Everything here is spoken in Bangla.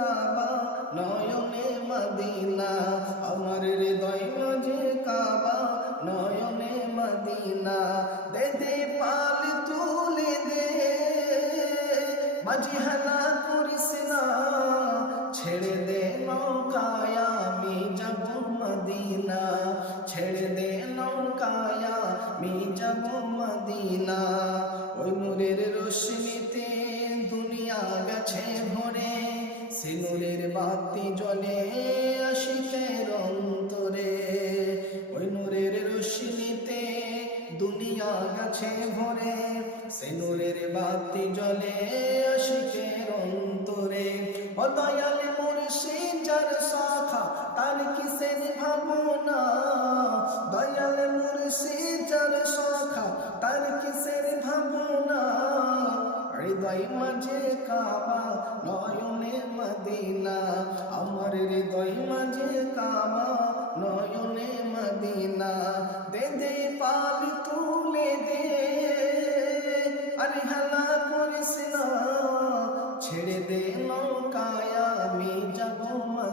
কাবা, নয়নে মদিনা। আমার হৃদয় মাঝে কাবা, নয়নে মদিনা। দে দে পাল তুলে দে হালা করিস না। ছেড়ে দে নৌকায় আমি যাব মদিনা। ছেড়ে দে নৌকায় আমি যাব মদিনা। ওই নূরের রোশনীতে সে নূরের বাতি জলে আশিকের অন্তরে, ওই নূরের রশ্মিতে দুনিয়া গাছে ভরে সিনুরের নূরের বাতি জলে আশিকের অন্তরে। ও দয়াল মুর্শিদার শাখা তার কিসের ভাবনা? হৃদয় মাঝে কাবা, নয়নে মদিনা। আমার হৃদয় মাঝে কাবা, নয়নে মদিনা। দে দে, পাল তুলে দে। আরে হালা করিস না, ছেড়ে দে নৌকায় আমি যাব মদিনা